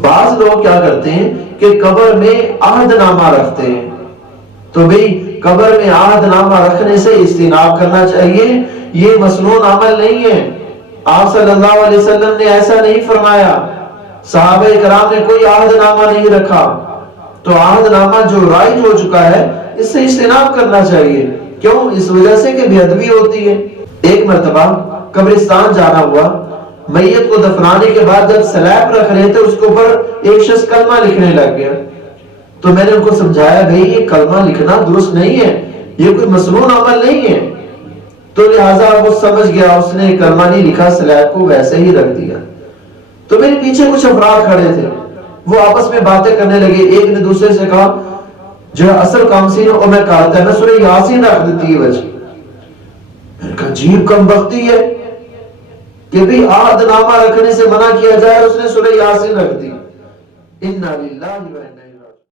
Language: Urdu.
بعض لوگ کیا کرتے ہیں کہ قبر میں عہد نامہ رکھتے ہیں، تو بھئی قبر میں عہد نامہ رکھنے سے اجتناب کرنا چاہیے، یہ مسنون عمل نہیں ہے۔ آپ صلی اللہ علیہ وسلم نے ایسا نہیں فرمایا، صحابہ کرام نے کوئی عہد نامہ نہیں رکھا، تو عہد نامہ جو رائج ہو چکا ہے اس سے اجتناب کرنا چاہیے۔ کیوں؟ اس وجہ سے کہ بے ادبی ہوتی ہے۔ ایک مرتبہ قبرستان جانا ہوا، میت کو دفنانے کے بعد جب سلیب رکھ رہے تھے اس کے اوپر ایک شخص کلمہ لکھنے لگ گیا، تو میں نے ان کو سمجھایا بھئی یہ کلمہ لکھنا درست نہیں ہے، یہ کوئی مسنون عمل نہیں ہے، تو لہٰذا وہ سمجھ گیا، اس نے کلمہ نہیں لکھا، سلیب کو ویسے ہی رکھ دیا۔ تو میرے پیچھے کچھ افراد کھڑے تھے، وہ آپس میں باتیں کرنے لگے، ایک نے دوسرے سے کہا جو اصل کام سی اور میں کہتا ہے میں سورہ یاسین رکھ دیتی ہے وجہ۔ میں نے کہا عجیب کم بختی ہے کہ بھی عہد نامہ رکھنے سے منع کیا جائے، اس نے سورہ یاسین رکھ دی۔ انا للہ و انا الیہ